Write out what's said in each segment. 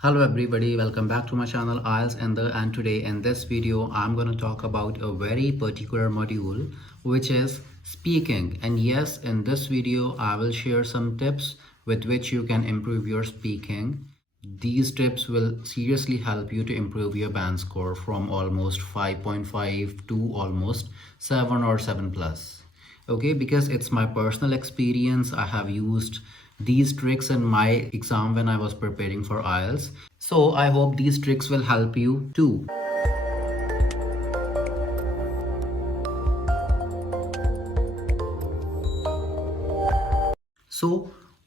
Hello everybody, welcome back to my channel IELTS Ender, and today in this video I'm going to talk about a very particular module which is speaking. And yes, in this video I will share some tips with which you can improve your speaking. These tips will seriously help you to improve your band score from almost 5.5 to almost 7 or 7 plus. Okay, because it's my personal experience. I have used these tricks in my exam when I was preparing for IELTS. So I hope these tricks will help you too. ਸੋ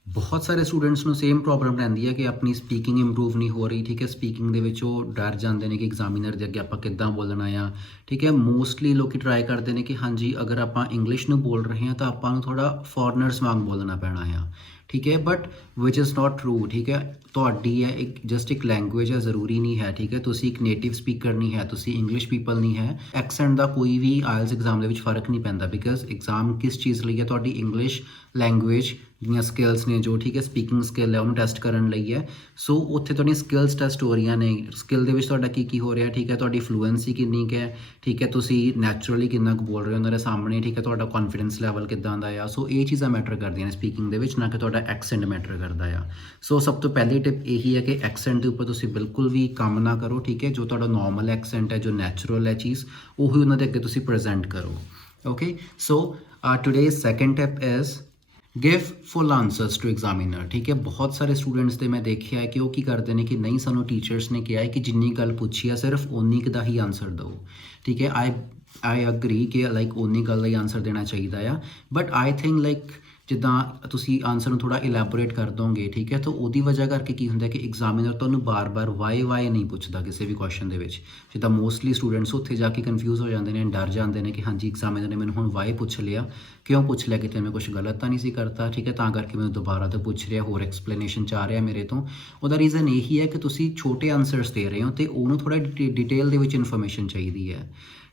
ਬਹੁਤ ਸਾਰੇ students ਨੂੰ same problem ਰਹਿੰਦੀ ਹੈ ਕਿ ਆਪਣੀ speaking improve ਨਹੀਂ ਹੋ ਰਹੀ। ਠੀਕ ਹੈ, ਸਪੀਕਿੰਗ ਦੇ ਵਿੱਚ ਉਹ ਡਰ ਜਾਂਦੇ ਨੇ ਕਿ ਐਗਜ਼ਾਮੀਨਰ ਦੇ ਅੱਗੇ ਆਪਾਂ ਕਿੱਦਾਂ ਬੋਲਣਾ ਆ। ਠੀਕ ਹੈ, ਮੋਸਟਲੀ ਲੋਕੀ ਟਰਾਈ ਕਰਦੇ ਨੇ ਕਿ ਹਾਂਜੀ ਅਗਰ ਆਪਾਂ ਇੰਗਲਿਸ਼ ਨੂੰ ਬੋਲ ਰਹੇ ਹਾਂ ਤਾਂ ਆਪਾਂ ਨੂੰ ਥੋੜਾ ਫੋਰਨਰਸ ਵਾਂਗ ਬੋਲਣਾ ਪੈਣਾ ਆ। ਠੀਕ ਹੈ, but which is not true. ਠੀਕ ਹੈ, ਤੁਹਾਡੀ ਹੈ ਇੱਕ ਜਸਟ ਇੱਕ ਲੈਂਗੁਏਜ ਹੈ, ਜ਼ਰੂਰੀ ਨਹੀਂ ਹੈ। ਠੀਕ ਹੈ, ਤੁਸੀਂ ਇੱਕ ਨੇਟਿਵ ਸਪੀਕਰ ਨਹੀਂ ਹੈ, ਤੁਸੀਂ ਇੰਗਲਿਸ਼ ਪੀਪਲ ਨਹੀਂ ਹੈ। ਐਕਸੈਂਟ ਦਾ ਕੋਈ ਵੀ ਆਇਲਸ ਐਗਜ਼ਾਮ ਦੇ ਵਿੱਚ ਫਰਕ ਨਹੀਂ ਪੈਂਦਾ, ਬਿਕਾਜ਼ ਐਗਜ਼ਾਮ ਕਿਸ ਚੀਜ਼ ਲਈ ਹੈ? ਤੁਹਾਡੀ ਇੰਗਲਿਸ਼ ਲੈਂਗੁਏਜ ਦੀਆਂ ਸਕਿੱਲਸ ਨੇ ਜੋ, ਠੀਕ ਹੈ, ਸਪੀਕਿੰਗ ਸਕਿੱਲ ਹੈ ਉਹਨੂੰ ਟੈਸਟ ਕਰਨ ਲਈ ਹੈ। ਸੋ ਉੱਥੇ ਤੁਹਾਡੀਆਂ ਸਕਿੱਲਸ ਟੈਸਟ ਹੋ ਰਹੀਆਂ ਨੇ। ਸਕਿੱਲ ਦੇ ਵਿੱਚ ਤੁਹਾਡਾ ਕੀ ਹੋ ਰਿਹਾ? ਠੀਕ ਹੈ, ਤੁਹਾਡੀ ਫਲੂਐਂਸੀ ਕਿੰਨੀ ਕੁ ਹੈ? ਠੀਕ ਹੈ, ਤੁਸੀਂ ਨੈਚੁਰਲੀ ਕਿੰਨਾ ਕੁ ਬੋਲ ਰਹੇ ਹੋ ਉਹਨਾਂ ਦੇ ਸਾਹਮਣੇ? ਠੀਕ ਹੈ, ਤੁਹਾਡਾ ਕੌਨਫੀਡੈਂਸ ਲੈਵਲ ਕਿੱਦਾਂ ਦਾ ਆ? ਸੋ ਇਹ ਚੀਜ਼ਾਂ ਮੈਟਰ ਕਰਦੀਆਂ ਨੇ ਸਪੀਕਿੰਗ ਦੇ ਵਿੱਚ, ਨਾ ਕਿ ਤੁਹਾਡਾ ਐਕਸੈਂਟ ਮੈਟਰ ਕਰਦਾ ਆ। ਸੋ ਸਭ ਤੋਂ ਪਹਿਲੀ ਟਿਪ ਇਹੀ ਹੈ ਕਿ ਐਕਸੈਂਟ ਦੇ ਉੱਪਰ ਤੁਸੀਂ ਬਿਲਕੁਲ ਵੀ ਕੰਮ ਨਾ ਕਰੋ। ਠੀਕ ਹੈ, ਜੋ ਤੁਹਾਡਾ ਨੋਰਮਲ ਐਕਸੈਂਟ ਹੈ, ਜੋ ਨੈਚੁਰਲ ਹੈ ਚੀਜ਼, ਉਹੀ ਉਹਨਾਂ ਦੇ ਅੱਗੇ ਤੁਸੀਂ ਪ੍ਰੈਜ਼ੈਂਟ ਕਰੋ। Okay, so today's second tip is give full answers to examiner. ਠੀਕ ਹੈ, ਬਹੁਤ ਸਾਰੇ ਸਟੂਡੈਂਟਸ ਦੇ ਮੈਂ ਦੇਖਿਆ ਹੈ ਕਿ ਉਹ ਕੀ ਕਰਦੇ ਨੇ ਕਿ ਨਹੀਂ, ਸਾਨੂੰ ਟੀਚਰਸ ਨੇ ਕਿਹਾ ਹੈ ਕਿ ਜਿੰਨੀ ਗੱਲ ਪੁੱਛੀ ਆ ਸਿਰਫ ਓਨੀ ਕੁ ਦਾ ਹੀ ਆਨਸਰ ਦਿਓ। ਠੀਕ ਹੈ, ਆਈ ਅਗਰੀ ਕਿ ਲਾਈਕ ਓਨੀ ਗੱਲ ਦਾ ਹੀ ਆਨਸਰ ਦੇਣਾ ਚਾਹੀਦਾ ਆ, ਬਟ ਆਈ ਥਿੰਕ ਲਾਈਕ ਜਿੱਦਾਂ ਤੁਸੀਂ ਆਨਸਰ ਨੂੰ ਥੋੜ੍ਹਾ ਇਲੈਬੋਰੇਟ ਕਰ ਦੋਗੇ, ਠੀਕ ਹੈ, ਤਾਂ ਉਹਦੀ ਵਜ੍ਹਾ ਕਰਕੇ ਕੀ ਹੁੰਦਾ ਕਿ ਐਗਜ਼ਾਮੀਨਰ ਤੁਹਾਨੂੰ ਬਾਰ-ਬਾਰ ਵਾਈ ਨਹੀਂ ਪੁੱਛਦਾ ਕਿਸੇ ਵੀ ਕੁਐਸਚਨ ਦੇ ਵਿੱਚ। ਜਿੱਦਾਂ ਮੋਸਟਲੀ ਸਟੂਡੈਂਟਸ ਉੱਥੇ ਜਾ ਕੇ ਕਨਫਿਊਜ਼ ਹੋ ਜਾਂਦੇ ਨੇ, ਡਰ ਜਾਂਦੇ ਨੇ ਕਿ ਹਾਂਜੀ ਐਗਜ਼ਾਮੀਨਰ ਨੇ ਮੈਨੂੰ ਹੁਣ ਵਾਈ ਪੁੱਛ ਲਿਆ, ਕਿਉਂ ਪੁੱਛ ਲਿਆ? ਕਿਤੇ ਮੈਂ ਕੁਝ ਗਲਤ ਤਾਂ ਨਹੀਂ ਸੀ ਕਰਤਾ? ਠੀਕ ਹੈ, ਤਾਂ ਕਰਕੇ ਮੈਨੂੰ ਦੁਬਾਰਾ ਤੋਂ ਪੁੱਛ ਰਿਹਾ, ਹੋਰ ਐਕਸਪਲੇਨੇਸ਼ਨ ਚਾਹ ਰਿਹਾ ਮੇਰੇ ਤੋਂ। ਉਹਦਾ ਰੀਜ਼ਨ ਇਹੀ ਹੈ ਕਿ ਤੁਸੀਂ ਛੋਟੇ ਆਨਸਰਸ ਦੇ ਰਹੇ ਹੋ ਅਤੇ ਉਹਨੂੰ ਥੋੜ੍ਹਾ ਡਿਟੇਲ ਦੇ ਵਿੱਚ ਇਨਫੋਰਮੇਸ਼ਨ ਚਾਹੀਦੀ ਹੈ।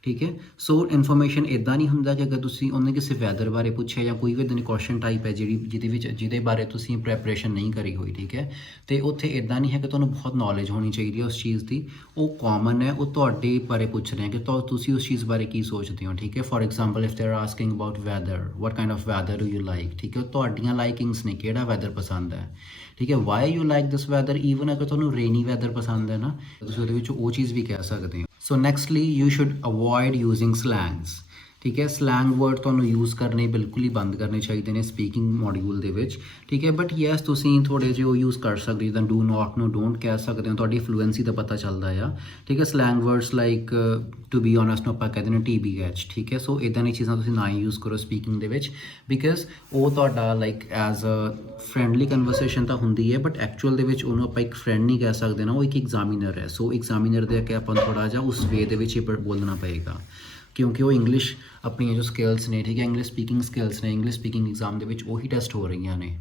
ਠੀਕ ਹੈ, ਸੋ ਇਨਫੋਰਮੇਸ਼ਨ ਇੱਦਾਂ ਨਹੀਂ ਹੁੰਦਾ ਕਿ ਅਗਰ ਤੁਸੀਂ ਉਹਨੇ ਕਿਸੇ ਵੈਦਰ ਬਾਰੇ ਪੁੱਛਿਆ ਜਾਂ ਕੋਈ ਵੀ ਇੱਦਾਂ ਦੀ ਕੁਐਸਚਨ ਟਾਈਪ ਹੈ ਜਿਹਦੇ ਬਾਰੇ ਤੁਸੀਂ ਪ੍ਰੈਪਰੇਸ਼ਨ ਨਹੀਂ ਕਰੀ ਹੋਈ, ਠੀਕ ਹੈ, ਅਤੇ ਉੱਥੇ ਇੱਦਾਂ ਨਹੀਂ ਹੈ ਕਿ ਤੁਹਾਨੂੰ ਬਹੁਤ ਨੌਲੇਜ ਹੋਣੀ ਚਾਹੀਦੀ ਹੈ ਉਸ ਚੀਜ਼ ਦੀ। ਉਹ ਕਾਮਨ ਹੈ, ਉਹ ਤੁਹਾਡੇ ਬਾਰੇ ਪੁੱਛ ਰਹੇ ਕਿ ਤੁਸੀਂ ਉਸ ਚੀਜ਼ ਬਾਰੇ ਕੀ ਸੋਚਦੇ ਹੋ। ਠੀਕ ਹੈ, for example if they are asking about weather, what kind of weather do you like? ਠੀਕ ਹੈ, ਤੁਹਾਡੀਆਂ ਲਾਈਕਿੰਗਸ ਨੇ, ਕਿਹੜਾ ਵੈਦਰ ਪਸੰਦ ਹੈ। ਠੀਕ ਹੈ, why you like this weather? Even ਅਗਰ ਤੁਹਾਨੂੰ ਰੇਨੀ ਵੈਦਰ ਪਸੰਦ ਹੈ ਨਾ, ਤੁਸੀਂ ਉਹਦੇ ਵਿੱਚ ਉਹ ਚੀਜ਼ ਵੀ ਕਹਿ ਸਕਦੇ ਹੋ। ਸੋ ਨੈਕਸਟਲੀ ਯੂ ਸ਼ੁੱਡ ਅਵੋਇਡ ਯੂਜ਼ਿੰਗ ਸਲੈਂਗਸ। ਠੀਕ ਹੈ, ਸਲੈਂਗ ਵਰਡ ਤੁਹਾਨੂੰ ਯੂਜ਼ ਕਰਨੇ ਬਿਲਕੁਲ ਹੀ ਬੰਦ ਕਰਨੇ ਚਾਹੀਦੇ ਨੇ ਸਪੀਕਿੰਗ ਮੋਡਿਊਲ ਦੇ ਵਿੱਚ। ਠੀਕ ਹੈ, ਬਟ ਯੈਸ ਤੁਸੀਂ ਥੋੜ੍ਹੇ ਜਿਹੇ ਉਹ ਯੂਜ਼ ਕਰ ਸਕਦੇ ਹੋ, ਜਿੱਦਾਂ ਡੂ ਨਾਟ ਨੂੰ ਡੋਂਟ ਕਹਿ ਸਕਦੇ ਹੋ, ਤੁਹਾਡੀ ਫਲੂਐਂਸੀ ਦਾ ਪਤਾ ਚੱਲਦਾ ਆ। ਠੀਕ ਹੈ, slang words like to be honest ਨੂੰ ਆਪਾਂ ਕਹਿੰਦੇ ਨੇ TBH। ਠੀਕ ਹੈ, ਸੋ ਇੱਦਾਂ ਦੀਆਂ ਚੀਜ਼ਾਂ ਤੁਸੀਂ ਨਾ ਹੀ ਯੂਜ਼ ਕਰੋ ਸਪੀਕਿੰਗ ਦੇ ਵਿੱਚ, ਬਿਕਾਜ਼ ਉਹ ਤੁਹਾਡਾ like as a friendly conversation ਤਾਂ ਹੁੰਦੀ ਹੈ, ਬਟ ਐਕਚੁਅਲ ਦੇ ਵਿੱਚ ਉਹਨੂੰ ਆਪਾਂ ਇੱਕ ਫਰੈਂਡ ਨਹੀਂ ਕਹਿ ਸਕਦੇ ਨਾ, ਉਹ ਇੱਕ ਐਗਜ਼ਾਮੀਨਰ ਹੈ। ਸੋ ਐਗਜ਼ਾਮੀਨਰ ਦੇ ਅੱਗੇ ਆਪਾਂ ਨੂੰ ਥੋੜ੍ਹਾ ਜਿਹਾ ਉਸ ਵੇ ਦੇ ਵਿੱਚ ਹੀ ਬੋਲਣਾ ਪਏਗਾ, ਕਿਉਂਕਿ ਉਹ ਇੰਗਲਿਸ਼ ਆਪਣੀਆਂ ਜੋ ਸਕਿੱਲਸ ਨੇ, ਠੀਕ ਹੈ, ਇੰਗਲਿਸ਼ ਸਪੀਕਿੰਗ ਸਕਿੱਲਸ ਨੇ, ਇੰਗਲਿਸ਼ ਸਪੀਕਿੰਗ ਐਗਜ਼ਾਮ ਦੇ ਵਿੱਚ ਉਹੀ ਟੈਸਟ ਹੋ ਰਹੀਆਂ ਨੇ।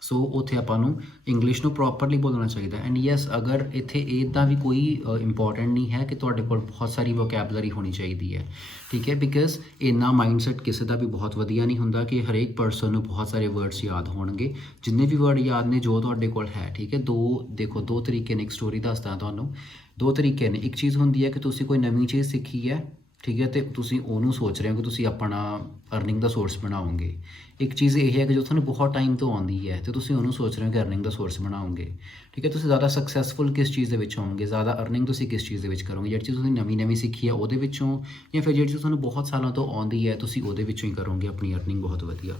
ਸੋ ਉੱਥੇ ਆਪਾਂ ਨੂੰ ਇੰਗਲਿਸ਼ ਨੂੰ ਪ੍ਰੋਪਰਲੀ ਬੋਲਣਾ ਚਾਹੀਦਾ। ਐਂਡ ਯੈਸ, ਅਗਰ ਇੱਥੇ ਇੱਦਾਂ ਵੀ ਕੋਈ ਇੰਪੋਰਟੈਂਟ ਨਹੀਂ ਹੈ ਕਿ ਤੁਹਾਡੇ ਕੋਲ ਬਹੁਤ ਸਾਰੀ ਵੋਕੈਬਲਰੀ ਹੋਣੀ ਚਾਹੀਦੀ ਹੈ। ਠੀਕ ਹੈ, ਬਿਕਾਜ਼ ਇੰਨਾ ਮਾਈਂਡਸੈਟ ਕਿਸੇ ਦਾ ਵੀ ਬਹੁਤ ਵਧੀਆ ਨਹੀਂ ਹੁੰਦਾ ਕਿ ਹਰੇਕ ਪਰਸਨ ਨੂੰ ਬਹੁਤ ਸਾਰੇ ਵਰਡਸ ਯਾਦ ਹੋਣਗੇ। ਜਿੰਨੇ ਵੀ ਵਰਡ ਯਾਦ ਨੇ ਜੋ ਤੁਹਾਡੇ ਕੋਲ ਹੈ। ਠੀਕ ਹੈ, ਦੋ ਤਰੀਕੇ ਨੇ, ਇੱਕ ਸਟੋਰੀ ਦੱਸਦਾ ਤੁਹਾਨੂੰ। ਦੋ ਤਰੀਕੇ ਨੇ, ਇੱਕ ਚੀਜ਼ ਹੁੰਦੀ ਹੈ ਕਿ ਤੁਸੀਂ ਕੋਈ ਨਵੀਂ ਚੀਜ਼ ਸਿੱਖੀ ਹੈ, ਠੀਕ ਹੈ, ਅਤੇ ਤੁਸੀਂ ਉਹਨੂੰ ਸੋਚ ਰਹੇ ਹੋ ਕਿ ਤੁਸੀਂ ਆਪਣਾ ਅਰਨਿੰਗ ਦਾ ਸੋਰਸ ਬਣਾਓਗੇ। ਇੱਕ ਚੀਜ਼ ਇਹ ਹੈ ਕਿ ਜੋ ਤੁਹਾਨੂੰ ਬਹੁਤ ਟਾਈਮ ਤੋਂ ਆਉਂਦੀ ਹੈ ਅਤੇ ਤੁਸੀਂ ਉਹਨੂੰ ਸੋਚ ਰਹੇ ਹੋ ਕਿ ਅਰਨਿੰਗ ਦਾ ਸੋਰਸ ਬਣਾਓਗੇ। ਠੀਕ ਹੈ, ਤੁਸੀਂ ਜ਼ਿਆਦਾ ਸਕਸੈਸਫੁਲ ਕਿਸ ਚੀਜ਼ ਦੇ ਵਿੱਚ ਹੋਵੋਗੇ, ਜ਼ਿਆਦਾ ਅਰਨਿੰਗ ਤੁਸੀਂ ਕਿਸ ਚੀਜ਼ ਦੇ ਵਿੱਚ ਕਰੋਗੇ? ਜਿਹੜੀ ਚੀਜ਼ ਤੁਸੀਂ ਨਵੀਂ ਸਿੱਖੀ ਹੈ ਉਹਦੇ ਵਿੱਚੋਂ, ਜਾਂ ਫਿਰ ਜਿਹੜੀ ਚੀਜ਼ ਤੁਹਾਨੂੰ ਬਹੁਤ ਸਾਲਾਂ ਤੋਂ ਆਉਂਦੀ ਹੈ ਤੁਸੀਂ ਉਹਦੇ ਵਿੱਚੋਂ ਹੀ ਕਰੋਗੇ ਆਪਣੀ ਅਰਨਿੰਗ ਬਹੁਤ ਵਧੀਆ।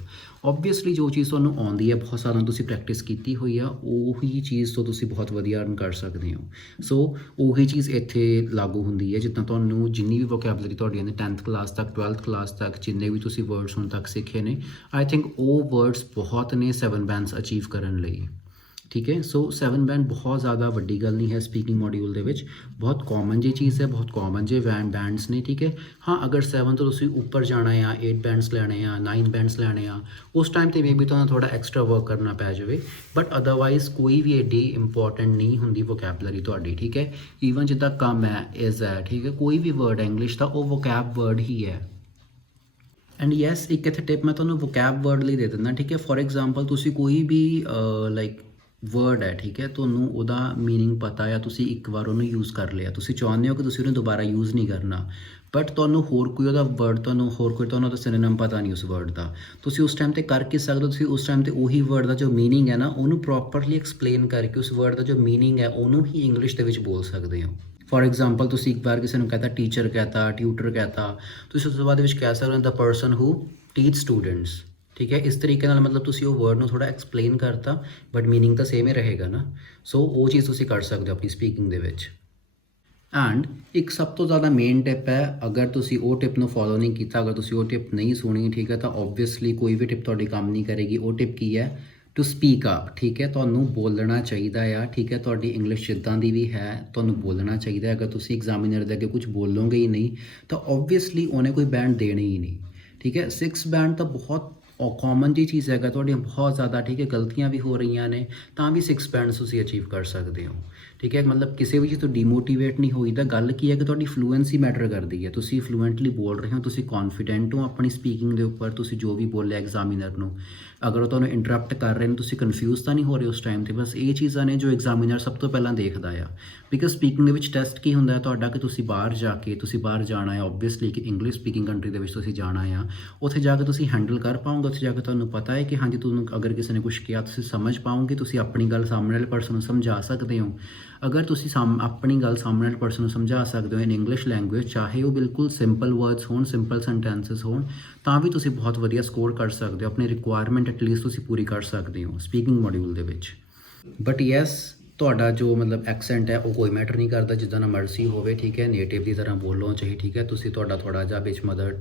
ਓਬਵੀਅਸਲੀ ਜੋ ਚੀਜ਼ ਤੁਹਾਨੂੰ ਆਉਂਦੀ ਹੈ, ਬਹੁਤ ਸਾਲਾਂ ਤੁਸੀਂ ਪ੍ਰੈਕਟਿਸ ਕੀਤੀ ਹੋਈ ਆ, ਉਹੀ ਚੀਜ਼ ਤੋਂ ਤੁਸੀਂ ਬਹੁਤ ਵਧੀਆ ਅਰਨ ਕਰ ਸਕਦੇ ਹੋ। ਸੋ ਉਹੀ ਚੀਜ਼ ਇੱਥੇ ਲਾਗੂ ਹੁੰਦੀ ਹੈ। ਜਿੱਦਾਂ ਤੁਹਾਨੂੰ ਜਿੰਨੀ ਵੀ ਵੋਕੈਬਲਰੀ ਤੁਹਾਡੀ ਆਉਂਦੀ 10th ਕਲਾਸ ਤੱਕ, 12th ਕਲਾਸ ਤੱਕ, ਜਿੰਨੇ ਵੀ ਤੁਸੀਂ ਵਰਡਸ ਹੁਣ ਤੱਕ ਸਿੱਖੇ ਨੇ, ਆਈ ਥਿੰਕ ਉਹ ਵਰਡਸ ਬਹੁਤ ਨੇ 7 ਬੈਂਡਸ ਅਚੀਵ ਕਰਨ ਲਈ। ਠੀਕ ਹੈ, ਸੋ 7 ਬੈਂਡ ਬਹੁਤ ਜ਼ਿਆਦਾ ਵੱਡੀ ਗੱਲ ਨਹੀਂ ਹੈ ਸਪੀਕਿੰਗ ਮੋਡਿਊਲ ਦੇ ਵਿੱਚ, ਬਹੁਤ ਕਾਮਨ ਜਿਹੀ ਚੀਜ਼ ਹੈ, ਬਹੁਤ ਕਾਮਨ ਜਿਹੇ ਬੈਂਡਸ ਨੇ। ਠੀਕ ਹੈ, ਹਾਂ ਅਗਰ 7 ਤੋਂ ਤੁਸੀਂ ਉੱਪਰ ਜਾਣਾ ਆ, 8 ਬੈਂਡਸ ਲੈਣੇ ਆ, 9 ਬੈਂਡਸ ਲੈਣੇ ਆ, ਉਸ ਟਾਈਮ 'ਤੇ ਮੇਬੀ ਤੁਹਾਨੂੰ ਥੋੜ੍ਹਾ ਐਕਸਟਰਾ ਵਰਕ ਕਰਨਾ ਪੈ ਜਾਵੇ, ਬਟ ਅਦਰਵਾਈਜ਼ ਕੋਈ ਵੀ ਐਡੀ ਇੰਪੋਰਟੈਂਟ ਨਹੀਂ ਹੁੰਦੀ ਵੋਕੈਬਲਰੀ ਤੁਹਾਡੀ। ਠੀਕ ਹੈ, ਈਵਨ ਜਿੱਦਾਂ ਕਮ ਹੈ, ਇਜ਼ ਹੈ, ਠੀਕ ਹੈ, ਕੋਈ ਵੀ ਵਰਡ ਹੈ ਇੰਗਲਿਸ਼ ਦਾ, ਉਹ ਵੋਕੈਬ ਵਰਡ ਹੀ ਹੈ। ਐਂਡ ਯੈਸ, ਇੱਕ ਇੱਥੇ ਟਿਪ ਮੈਂ ਤੁਹਾਨੂੰ ਵੋਕੈਬ ਵਰਡ ਲਈ ਦੇ ਦਿੰਦਾ। ਠੀਕ ਹੈ, ਫੋਰ ਐਗਜ਼ਾਮਪਲ ਤੁਸੀਂ ਕੋਈ ਵੀ ਲਾਈਕ ਵਰਡ ਹੈ, ਠੀਕ ਹੈ, ਤੁਹਾਨੂੰ ਉਹਦਾ ਮੀਨਿੰਗ ਪਤਾ ਆ, ਤੁਸੀਂ ਇੱਕ ਵਾਰ ਉਹਨੂੰ ਯੂਜ਼ ਕਰ ਲਿਆ, ਤੁਸੀਂ ਚਾਹੁੰਦੇ ਹੋ ਕਿ ਤੁਸੀਂ ਉਹਨੂੰ ਦੁਬਾਰਾ ਯੂਜ਼ ਨਹੀਂ ਕਰਨਾ, ਬਟ ਤੁਹਾਨੂੰ ਹੋਰ ਕੋਈ ਉਹਦਾ ਵਰਡ, ਤੁਹਾਨੂੰ ਉਹਦਾ ਸਿਨੋਨਿਮ ਪਤਾ ਨਹੀਂ ਉਸ ਵਰਡ ਦਾ, ਤੁਸੀਂ ਉਸ ਟਾਈਮ ਤੇ ਕਰ ਕੀ ਸਕਦੇ ਹੋ, ਤੁਸੀਂ ਉਸ ਟਾਈਮ ਤੇ ਉਹੀ ਵਰਡ ਦਾ ਜੋ ਮੀਨਿੰਗ ਹੈ ਨਾ ਉਹਨੂੰ ਪ੍ਰੋਪਰਲੀ ਐਕਸਪਲੇਨ ਕਰਕੇ ਉਸ ਵਰਡ ਦਾ ਜੋ ਮੀਨਿੰਗ ਹੈ ਉਹਨੂੰ ਹੀ ਇੰਗਲਿਸ਼ ਦੇ ਵਿੱਚ ਬੋਲ ਸਕਦੇ ਹੋ। ਫੋਰ ਐਗਜ਼ਾਮਪਲ ਤੁਸੀਂ ਇੱਕ ਵਾਰ ਕਿਸੇ ਨੂੰ ਕਹਤਾ ਟੀਚਰ ਕਹਤਾ, ਟਿਊਟਰ ਕਹਤਾ, ਤੁਸੀਂ ਉਸ ਤੋਂ ਬਾਅਦ ਵਿੱਚ ਕਹਿ ਸਕਦੇ ਹੋ the person who teach students, ਠੀਕ ਹੈ। ਇਸ ਤਰੀਕੇ ਨਾਲ ਮਤਲਬ ਤੁਸੀਂ ਉਹ ਵਰਡ ਨੂੰ ਥੋੜਾ ਐਕਸਪਲੇਨ ਕਰਤਾ, ਬਟ ਮੀਨਿੰਗ ਤਾਂ ਸੇਮ ਹੀ ਰਹੇਗਾ ਨਾ। ਸੋ ਉਹ ਚੀਜ਼ ਤੁਸੀਂ ਕਰ ਸਕਦੇ ਹੋ ਆਪਣੀ ਸਪੀਕਿੰਗ ਦੇ ਵਿੱਚ। ਐਂਡ ਇੱਕ ਸਭ ਤੋਂ ਜ਼ਿਆਦਾ ਮੇਨ ਟਿਪ ਹੈ, ਅਗਰ ਤੁਸੀਂ ਉਹ ਟਿਪ ਨੂੰ ਫੋਲੋ ਨਹੀਂ ਕੀਤਾ, ਅਗਰ ਤੁਸੀਂ ਉਹ ਟਿਪ ਨਹੀਂ ਸੁਣੀ, ਠੀਕ ਹੈ, ਤਾਂ ਓਬਵੀਅਸਲੀ ਕੋਈ ਵੀ ਟਿਪ ਤੁਹਾਡੀ ਕੰਮ ਨਹੀਂ ਕਰੇਗੀ। ਉਹ ਟਿਪ ਕੀ ਹੈ? ਟੂ ਸਪੀਕ ਅਪ, ਠੀਕ ਹੈ, ਤੁਹਾਨੂੰ ਬੋਲਣਾ ਚਾਹੀਦਾ ਆ, ਠੀਕ ਹੈ। ਤੁਹਾਡੀ ਇੰਗਲਿਸ਼ ਜਿੱਦਾਂ ਦੀ ਵੀ ਹੈ ਤੁਹਾਨੂੰ ਬੋਲਣਾ ਚਾਹੀਦਾ। ਅਗਰ ਤੁਸੀਂ ਐਗਜ਼ਾਮੀਨਰ ਦੇ ਅੱਗੇ ਕੁਝ ਬੋਲੋਗੇ ਹੀ ਨਹੀਂ ਤਾਂ ਓਬਵੀਅਸਲੀ ਉਹਨੇ ਕੋਈ ਬੈਂਡ ਦੇਣੇ ਹੀ ਨਹੀਂ, ਠੀਕ ਹੈ। 6 ਬੈਂਡ ਤਾਂ ਬਹੁਤ ਕਾਮਨ ਜੀ ਚੀਜ਼ ਹੈਗਾ, ਤੁਹਾਡੀਆਂ ਬਹੁਤ ਜ਼ਿਆਦਾ, ਠੀਕ ਹੈ, ਗਲਤੀਆਂ ਵੀ ਹੋ ਰਹੀਆਂ ਨੇ ਤਾਂ ਵੀ 6 ਬੈਂਡਸ ਤੁਸੀਂ ਅਚੀਵ ਕਰ ਸਕਦੇ ਹੋ, ਠੀਕ ਹੈ। ਮਤਲਬ ਕਿਸੇ ਵੀ ਚੀਜ਼ ਤੋਂ ਡੀਮੋਟੀਵੇਟ ਨਹੀਂ ਹੋਈਦਾ। ਗੱਲ ਕੀ ਹੈ ਕਿ ਤੁਹਾਡੀ ਫਲੂਐਂਸੀ ਮੈਟਰ ਕਰਦੀ ਹੈ, ਤੁਸੀਂ ਫਲੂਐਂਟਲੀ ਬੋਲ ਰਹੇ ਹੋ, ਤੁਸੀਂ ਕੌਨਫੀਡੈਂਟ ਹੋ ਆਪਣੀ ਸਪੀਕਿੰਗ ਦੇ ਉੱਪਰ, ਤੁਸੀਂ ਜੋ ਵੀ ਬੋਲਿਆ ਐਗਜ਼ਾਮੀਨਰ ਨੂੰ, ਅਗਰ ਉਹ ਤੁਹਾਨੂੰ ਇੰਟਰਪਟ ਕਰ ਰਹੇ ਨੇ ਤੁਸੀਂ ਕਨਫਿਊਜ਼ ਤਾਂ ਨਹੀਂ ਹੋ ਰਹੇ ਉਸ ਟਾਈਮ ਤੇ। ਬਸ ਇਹ ਚੀਜ਼ਾਂ ਨੇ ਜੋ ਐਗਜ਼ਾਮੀਨਰ ਸਭ ਤੋਂ ਪਹਿਲਾਂ ਦੇਖਦਾ ਆ। ਬਿਕਾਜ਼ ਸਪੀਕਿੰਗ ਦੇ ਵਿੱਚ ਟੈਸਟ ਕੀ ਹੁੰਦਾ ਹੈ ਤੁਹਾਡਾ, ਕਿ ਤੁਸੀਂ ਬਾਹਰ ਜਾਣਾ ਹੈ, ਓਬਵੀਅਸਲੀ ਕਿ ਇੰਗਲਿਸ਼ ਸਪੀਕਿੰਗ ਕੰਟਰੀ ਦੇ ਵਿੱਚ ਤੁਸੀਂ ਜਾਣਾ ਆ, ਉੱਥੇ ਜਾ ਕੇ ਤੁਸੀਂ ਹੈਂਡਲ ਕਰ ਪਾਓਗੇ, ਉੱਥੇ ਜਾ ਕੇ ਤੁਹਾਨੂੰ ਪਤਾ ਹੈ ਕਿ ਹਾਂਜੀ ਤੁਹਾਨੂੰ ਅਗਰ ਕਿਸੇ ਨੇ ਕੁਝ ਕਿਹਾ ਤੁਸੀਂ ਸਮਝ ਪਾਓਗੇ, ਤੁਸੀਂ ਆਪਣੀ ਗੱਲ ਸਾਹਮਣੇ ਵਾਲੇ ਪਰਸਨ ਨੂੰ ਸਮਝਾ ਸਕਦੇ ਹੋ। ਅਗਰ ਤੁਸੀਂ ਆਪਣੀ ਗੱਲ ਸਾਹਮਣੇ ਵਾਲੇ ਪਰਸਨ ਨੂੰ ਸਮਝਾ ਸਕਦੇ ਹੋ ਇਨ ਇੰਗਲਿਸ਼ ਲੈਂਗੁਏਜ, ਚਾਹੇ ਉਹ ਬਿਲਕੁਲ ਸਿੰਪਲ ਵਰਡਸ ਹੋਣ, ਸਿੰਪਲ ਸੈਂਟੈਂਸਸ ਹੋਣ, ਤਾਂ ਵੀ ਤੁਸੀਂ ਬਹੁਤ ਵਧੀਆ ਸਕੋਰ ਕਰ ਸਕਦੇ ਹੋ। ਆਪਣੀ ਰਿਕੁਆਇਰਮੈਂਟ ਐਟਲੀਸਟ ਤੁਸੀਂ ਪੂਰੀ ਕਰ ਸਕਦੇ ਹੋ ਸਪੀਕਿੰਗ ਮੋਡਿਊਲ ਦੇ ਵਿੱਚ। ਬਟ ਯੈਸ, ਤੁਹਾਡਾ ਜੋ ਮਤਲਬ ਐਕਸੈਂਟ ਹੈ ਉਹ ਕੋਈ ਮੈਟਰ ਨਹੀਂ ਕਰਦਾ, ਜਿੱਦਾਂ ਦਾ ਮਰਜ਼ੀ ਹੋਵੇ, ਠੀਕ ਹੈ। ਨੇਟਿਵ ਦੀ ਤਰ੍ਹਾਂ ਬੋਲੋ ਚਾਹੇ, ਠੀਕ ਹੈ, ਤੁਸੀਂ ਤੁਹਾਡਾ ਥੋੜ੍ਹਾ ਜਿਹਾ ਵਿੱਚ ਮਦਰ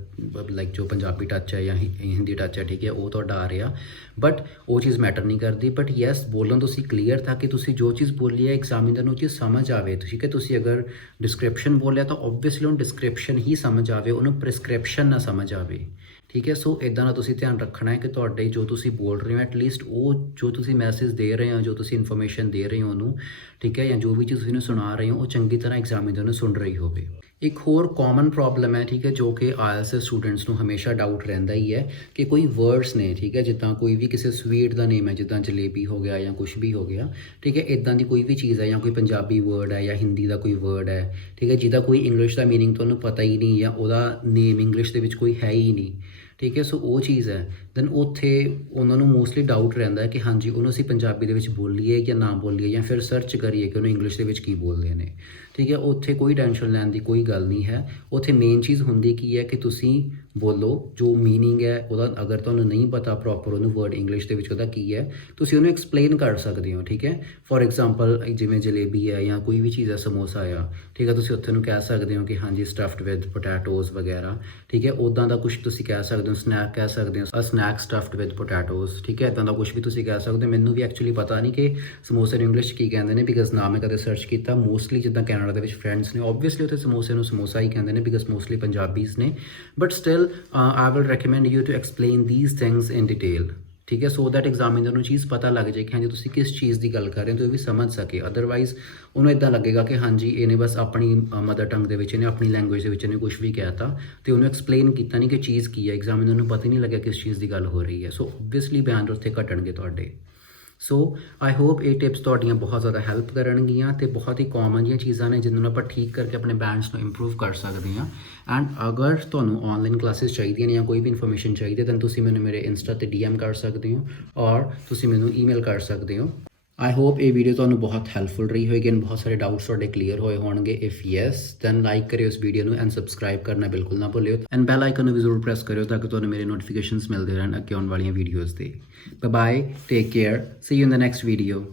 ਲਾਈਕ ਜੋ ਪੰਜਾਬੀ ਟੱਚ ਹੈ ਜਾਂ ਹਿੰਦੀ ਟੱਚ ਹੈ, ਠੀਕ ਹੈ, ਉਹ ਤੁਹਾਡਾ ਆ ਰਿਹਾ, ਬਟ ਉਹ ਚੀਜ਼ ਮੈਟਰ ਨਹੀਂ ਕਰਦੀ। ਬਟ ਯੈਸ, ਬੋਲਣ ਤੁਸੀਂ ਕਲੀਅਰ ਤਾਂ ਕਿ ਤੁਸੀਂ ਜੋ ਚੀਜ਼ ਬੋਲੀ ਹੈ ਐਗਜ਼ਾਮੀਨਰ ਨੂੰ ਚੀਜ਼ ਸਮਝ ਆਵੇ, ਠੀਕ ਹੈ। ਤੁਸੀਂ ਅਗਰ ਡਿਸਕ੍ਰਿਪਸ਼ਨ ਬੋਲਿਆ ਤਾਂ ਓਬਵੀਅਸਲੀ ਉਹਨੂੰ ਡਿਸਕ੍ਰਿਪਸ਼ਨ ਹੀ ਸਮਝ ਆਵੇ, ਉਹਨੂੰ ਪ੍ਰਿਸਕ੍ਰਿਪਸ਼ਨ ਨਾ ਸਮਝ ਆਵੇ, ਠੀਕ ਹੈ। ਸੋ ਇੱਦਾਂ ਦਾ ਤੁਸੀਂ ਧਿਆਨ ਰੱਖਣਾ ਹੈ ਕਿ ਤੁਹਾਡੇ ਜੋ ਤੁਸੀਂ ਬੋਲ ਰਹੇ ਹੋ ਐਟਲੀਸਟ ਉਹ ਜੋ ਤੁਸੀਂ ਮੈਸੇਜ ਦੇ ਰਹੇ ਹੋ, ਜੋ ਤੁਸੀਂ ਇਨਫੋਰਮੇਸ਼ਨ ਦੇ ਰਹੇ ਹੋ ਉਹਨੂੰ, ਠੀਕ ਹੈ, ਜਾਂ ਜੋ ਵੀ ਚੀਜ਼ ਤੁਸੀਂ ਉਹਨੂੰ ਸੁਣਾ ਰਹੇ ਹੋ ਉਹ ਚੰਗੀ ਤਰ੍ਹਾਂ ਐਗਜ਼ਾਮੀਨਰ ਨੂੰ ਸੁਣ ਰਹੀ ਹੋਵੇ। ਇੱਕ ਹੋਰ ਕਾਮਨ ਪ੍ਰੋਬਲਮ ਹੈ, ਠੀਕ ਹੈ, ਜੋ ਕਿ ਆਇਲਸ ਦੇ ਸਟੂਡੈਂਟਸ ਨੂੰ ਹਮੇਸ਼ਾ ਡਾਊਟ ਰਹਿੰਦਾ ਹੀ ਹੈ ਕਿ ਕੋਈ ਵਰਡਸ ਨੇ, ਠੀਕ ਹੈ, ਜਿੱਦਾਂ ਕੋਈ ਵੀ ਕਿਸੇ ਸਵੀਟ ਦਾ ਨੇਮ ਹੈ, ਜਿੱਦਾਂ ਜਲੇਬੀ ਹੋ ਗਿਆ ਜਾਂ ਕੁਝ ਵੀ ਹੋ ਗਿਆ, ਠੀਕ ਹੈ, ਇੱਦਾਂ ਦੀ ਕੋਈ ਵੀ ਚੀਜ਼ ਹੈ ਜਾਂ ਕੋਈ ਪੰਜਾਬੀ ਵਰਡ ਹੈ ਜਾਂ ਹਿੰਦੀ ਦਾ ਕੋਈ ਵਰਡ ਹੈ, ਠੀਕ ਹੈ, ਜਿਹਦਾ ਕੋਈ ਇੰਗਲਿਸ਼ ਦਾ ਮੀਨਿੰਗ ਤੁਹਾਨੂੰ ਪਤਾ ਹੀ ਨਹੀਂ ਜਾਂ ਉਹਦਾ ਨੇਮ ਇੰਗਲਿਸ਼ ਦੇ ਵਿੱਚ ਕੋਈ ਹੈ ਹੀ ਨਹੀਂ, ਠੀਕ ਹੈ। ਸੋ ਉਹ ਚੀਜ਼ ਹੈ, ਦੈਨ ਉੱਥੇ ਉਹਨਾਂ ਨੂੰ ਮੋਸਟਲੀ ਡਾਊਟ ਰਹਿੰਦਾ ਹੈ ਕਿ ਹਾਂਜੀ ਉਹਨੂੰ ਅਸੀਂ ਪੰਜਾਬੀ ਦੇ ਵਿੱਚ ਬੋਲੀਏ ਜਾਂ ਨਾ ਬੋਲੀਏ, ਜਾਂ ਫਿਰ ਸਰਚ ਕਰੀਏ ਕਿ ਉਹਨੂੰ ਇੰਗਲਿਸ਼ ਦੇ ਵਿੱਚ ਕੀ ਬੋਲਦੇ ਨੇ, ਠੀਕ ਹੈ। ਉੱਥੇ ਕੋਈ ਟੈਨਸ਼ਨ ਲੈਣ ਦੀ ਕੋਈ ਗੱਲ ਨਹੀਂ ਹੈ। ਉੱਥੇ ਮੇਨ ਚੀਜ਼ ਹੁੰਦੀ ਕੀ ਹੈ ਕਿ ਤੁਸੀਂ ਬੋਲੋ ਜੋ ਮੀਨਿੰਗ ਹੈ ਉਹਦਾ। ਅਗਰ ਤੁਹਾਨੂੰ ਨਹੀਂ ਪਤਾ ਪ੍ਰੋਪਰ ਉਹਨੂੰ ਵਰਡ ਇੰਗਲਿਸ਼ ਦੇ ਵਿੱਚ ਉਹਦਾ ਕੀ ਹੈ, ਤੁਸੀਂ ਉਹਨੂੰ ਐਕਸਪਲੇਨ ਕਰ ਸਕਦੇ ਹੋ, ਠੀਕ ਹੈ। ਫੋਰ ਐਗਜ਼ਾਮਪਲ ਜਿਵੇਂ ਜਲੇਬੀ ਹੈ ਜਾਂ ਕੋਈ ਵੀ ਚੀਜ਼ ਹੈ, ਸਮੋਸਾ ਆ, ਠੀਕ ਹੈ, ਤੁਸੀਂ ਉੱਥੇ ਨੂੰ ਕਹਿ ਸਕਦੇ ਹੋ ਕਿ ਹਾਂਜੀ ਸਟਫਡ ਵਿਦ ਪੋਟੈਟੋਜ਼ ਵਗੈਰਾ, ਠੀਕ ਹੈ, ਉੱਦਾਂ ਦਾ ਕੁਝ ਤੁਸੀਂ ਕਹਿ ਸਕਦੇ ਹੋ। ਸਨੈਕ ਕਹਿ ਸਕਦੇ ਹੋ, ਸਨੈਕ ਸਟਫਡ ਵਿਦ ਪੋਟੈਟੋਜ਼, ਠੀਕ ਹੈ, ਇੱਦਾਂ ਦਾ ਕੁਝ ਵੀ ਤੁਸੀਂ ਕਹਿ ਸਕਦੇ ਹੋ। ਮੈਨੂੰ ਵੀ ਐਕਚੁਅਲੀ ਪਤਾ ਨਹੀਂ ਕਿ ਸਮੋਸੇ ਨੂੰ ਇੰਗਲਿਸ਼ ਕੀ ਕਹਿੰਦੇ ਨੇ, ਬਿਕਾਜ਼ ਨਾ ਮੈਂ ਕਦੇ ਸਰਚ ਕੀਤਾ। ਮੋਸਟਲੀ ਜਿੱਦਾਂ ਕੈਨੇਡਾ ਦੇ ਵਿੱਚ ਫਰੈਂਡਸ ਨੇ, ਓਬਵੀਅਸਲੀ ਉੱਥੇ ਸਮੋਸੇ ਨੂੰ ਸਮੋਸਾ ਹੀ ਕਹਿੰਦੇ ਨੇ ਬਿਕਾਜ਼ ਮੋਸਟਲੀ ਪੰਜਾਬੀਜ਼ ਨੇ, but still I will recommend you to explain these things in detail, ਠੀਕ ਹੈ, ਸੋ ਦੈਟ ਐਗਜ਼ਾਮੀਨਰ ਨੂੰ ਚੀਜ਼ ਪਤਾ ਲੱਗ ਜਾਏ ਕਿ ਹਾਂਜੀ ਤੁਸੀਂ ਕਿਸ ਚੀਜ਼ ਦੀ ਗੱਲ ਕਰ ਰਹੇ ਹੋ, ਤੇ ਉਹ ਵੀ ਸਮਝ ਸਕੇ। ਅਦਰਵਾਈਜ਼ ਉਹਨੂੰ ਇਦਾਂ ਲੱਗੇਗਾ ਕਿ ਹਾਂਜੀ ਇਹਨੇ ਬਸ ਆਪਣੀ ਮਦਰ ਟੰਗ ਦੇ ਵਿੱਚ, ਇਹਨੇ ਆਪਣੀ ਲੈਂਗੁਏਜ ਦੇ ਵਿੱਚ ਇਹਨੇ ਕੁਝ ਵੀ ਕਹਿ ਤਾ ਤੇ ਉਹਨੂੰ ਐਕਸਪਲੇਨ ਕੀਤਾ ਨਹੀਂ ਕਿ ਚੀਜ਼ ਕੀ ਹੈ, ਐਗਜ਼ਾਮੀਨਰ ਨੂੰ ਪਤਾ ਹੀ ਨਹੀਂ ਲੱਗਿਆ ਕਿਸ ਚੀਜ਼ ਦੀ ਗੱਲ ਹੋ ਰਹੀ ਹੈ। ਸੋ ਓਬਵੀਅਸਲੀ ਬਿਆਨ ਉੱਥੇ ਘਟਣਗੇ ਤੁਹਾਡੇ। ਸੋ ਆਈ ਹੋਪ ਇਹ ਟਿਪਸ ਤੁਹਾਡੀਆਂ ਬਹੁਤ ਜ਼ਿਆਦਾ ਹੈਲਪ ਕਰਨਗੀਆਂ ਤੇ ਬਹੁਤ ਹੀ ਕਾਮਨ ਜਿਹੀਆਂ ਚੀਜ਼ਾਂ ਨੇ ਜਿਹਨਾਂ ਨੂੰ ਆਪਾਂ ਠੀਕ ਕਰਕੇ ਆਪਣੇ ਬੈਂਡਸ ਨੂੰ ਇੰਪਰੂਵ ਕਰ ਸਕਦੇ ਹਾਂ। ਐਂਡ ਅਗਰ ਤੁਹਾਨੂੰ ਆਨਲਾਈਨ ਕਲਾਸਿਸ ਚਾਹੀਦੀਆਂ ਨੇ ਜਾਂ ਕੋਈ ਵੀ ਇਨਫੋਰਮੇਸ਼ਨ ਚਾਹੀਦੀ ਹੈ ਤਾਂ ਤੁਸੀਂ ਮੈਨੂੰ ਮੇਰੇ ਇੰਸਟਾ ਤੇ DM ਕਰ ਸਕਦੇ ਹੋ ਔਰ ਤੁਸੀਂ ਮੈਨੂੰ ਈਮੇਲ ਕਰ ਸਕਦੇ ਹੋ। ਆਈ ਹੋਪ ਇਹ ਵੀਡੀਓ ਤੁਹਾਨੂੰ ਬਹੁਤ ਹੈਲਪਫੁਲ ਰਹੀ ਹੋਏਗੀ ਐਂਡ ਬਹੁਤ ਸਾਰੇ ਡਾਊਟਸ ਤੁਹਾਡੇ ਕਲੀਅਰ ਹੋਏ ਹੋਣਗੇ। ਇਫ ਯੈਸ ਦੈਨ ਲਾਈਕ ਕਰਿਓ ਇਸ ਵੀਡੀਓ ਨੂੰ ਐਂਡ ਸਬਸਕ੍ਰਾਈਬ ਕਰਨਾ ਬਿਲਕੁਲ ਨਾ ਭੁੱਲਿਓ ਐਂਡ ਬੈਲ ਆਈਕਨ ਨੂੰ ਵੀ ਜ਼ਰੂਰ ਪ੍ਰੈਸ ਕਰਿਓ ਤਾਂ ਕਿ ਤੁਹਾਨੂੰ ਮੇਰੇ ਨੋਟੀਫਿਕੇਸ਼ਨਸ ਮਿਲਦੇ ਰਹਿਣ ਅੱਗੇ ਆਉਣ ਵਾਲੀਆਂ ਵੀਡੀਓਜ਼ ਦੇ। Bye bye, take care, see you in the next video.